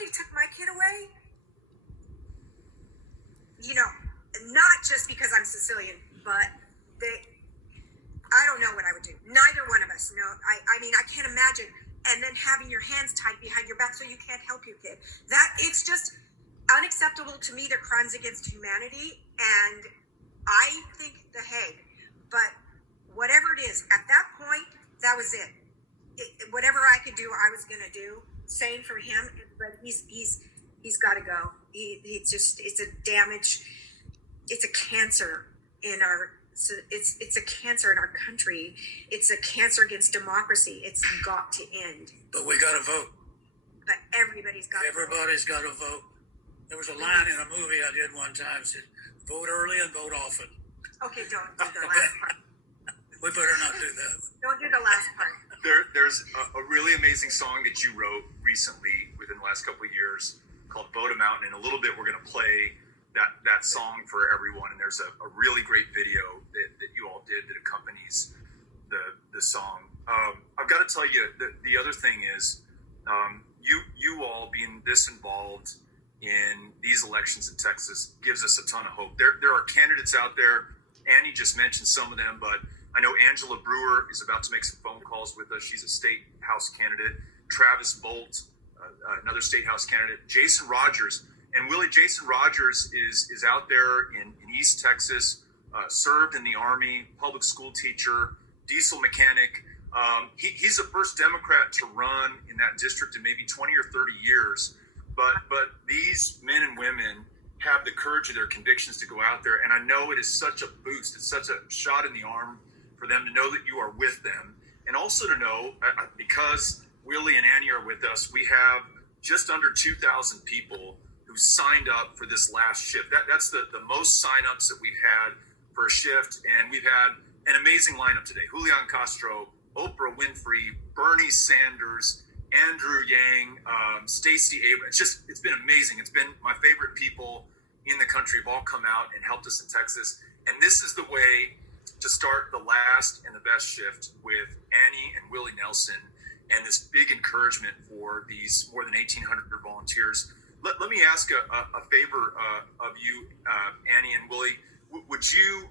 somebody took my kid away, you know, not just because I'm Sicilian, but I don't know what I would do. Neither one of us know. I mean, I can't imagine. And then having your hands tied behind your back so you can't help your kid. It's just unacceptable to me. They're crimes against humanity. And I think the Hague. But whatever it is, at that point, that was it. Whatever I could do, I was going to do. Same for him. But he's got to go. It's a damage. It's a cancer in our. So it's a cancer in our country. It's a cancer against democracy. It's got to end. But we got to vote. But everybody's got to vote. Everybody's got to vote. There was a line in a movie I did one time that said, vote early and vote often. Okay, don't do the last part. We better not do that. Don't do the last part. There's a really amazing song that you wrote recently within the last couple of years called Vote 'Em Out. And in a little bit, we're going to play that song for everyone, and there's a really great video that you all did that accompanies the song. I've got to tell you, the other thing is, you all being this involved in these elections in Texas gives us a ton of hope. There are candidates out there. Annie just mentioned some of them, but I know Angela Brewer is about to make some phone calls with us. She's a state house candidate. Travis Bolt, another state house candidate. Jason Rogers. And Willie, Jason Rogers is out there in East Texas, served in the Army, public school teacher, diesel mechanic. He's the first Democrat to run in that district in maybe 20 or 30 years. But these men and women have the courage of their convictions to go out there. And I know it is such a boost. It's such a shot in the arm for them to know that you are with them. And also to know, because Willie and Annie are with us, we have just under 2,000 people who signed up for this last shift. That's the most signups that we've had for a shift. And we've had an amazing lineup today. Julian Castro, Oprah Winfrey, Bernie Sanders, Andrew Yang, Stacey Abrams. It's been amazing. It's been my favorite people in the country have all come out and helped us in Texas. And this is the way to start the last and the best shift with Annie and Willie Nelson and this big encouragement for these more than 1,800 volunteers. Let me ask a favor of you, Annie and Willie. Would you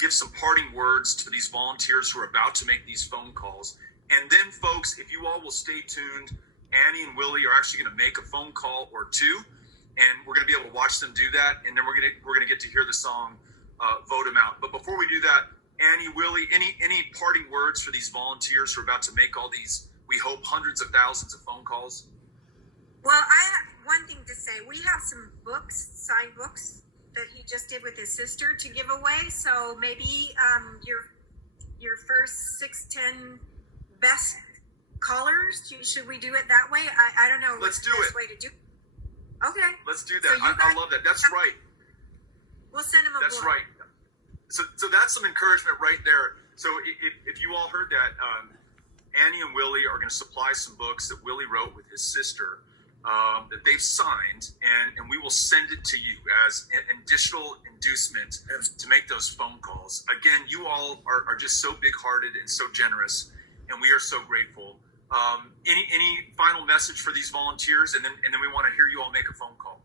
give some parting words to these volunteers who are about to make these phone calls? And then, folks, if you all will stay tuned, Annie and Willie are actually going to make a phone call or two, and we're going to be able to watch them do that. And then we're going to get to hear the song "Vote 'Em Out." But before we do that, Annie, Willie, any parting words for these volunteers who are about to make all these, we hope, hundreds of thousands of phone calls? Well, I have one thing to say. We have some books, signed books, that he just did with his sister to give away. So maybe your first 6-10 best callers, should we do it that way? I don't know. Let's do it. Way to do. Okay. Let's do that. So I love that. That's right. We'll send him a That's book. right. So that's some encouragement right there. So if you all heard that, Annie and Willie are going to supply some books that Willie wrote with his sister that they've signed, and we will send it to you as an additional inducement to make those phone calls. Again, you all are just so big-hearted and so generous, and we are so grateful. Any final message for these volunteers, and then we want to hear you all make a phone call.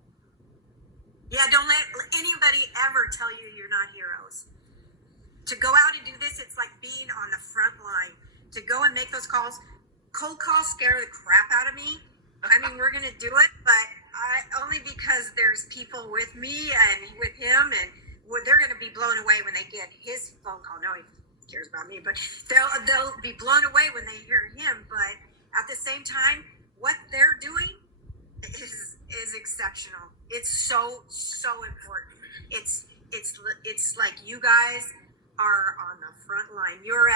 Yeah, don't let anybody ever tell you you're not heroes. To go out and do this, it's like being on the front line. To go and make those calls, cold calls scare the crap out of me. I mean, we're going to do it, but only because there's people with me and with him, and they're going to be blown away when they get his phone call. No, he cares about me, but they'll be blown away when they hear him. But at the same time, what they're doing is exceptional. It's so important. It's like you guys are on the front line. You're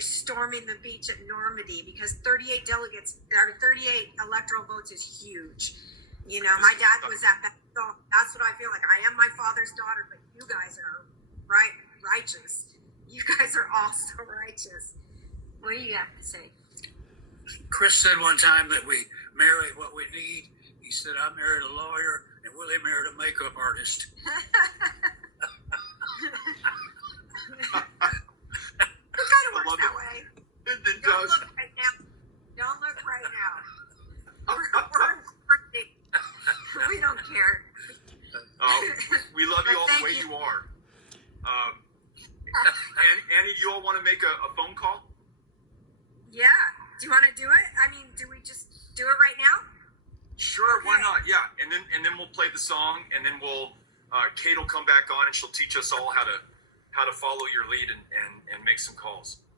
storming the beach at Normandy because 38 electoral votes is huge. You know, my dad was at that, so that's what I feel like. I am my father's daughter, but you guys are righteous. You guys are all so righteous. What do you have to say? Chris said one time that we marry what we need. He said, I married a lawyer, and Willie married a makeup artist. It kind of works that way. It Don't does. look right now. Don't look right now. We love you Well, all the thank way you are. And Annie, do you all want to make a phone call? Yeah. Do you want to do it? I mean, do we just do it right now? Sure, why Okay. not? Yeah, and then we'll play the song, and then we'll Kate will come back on, and she'll teach us all how to follow your lead and make some calls.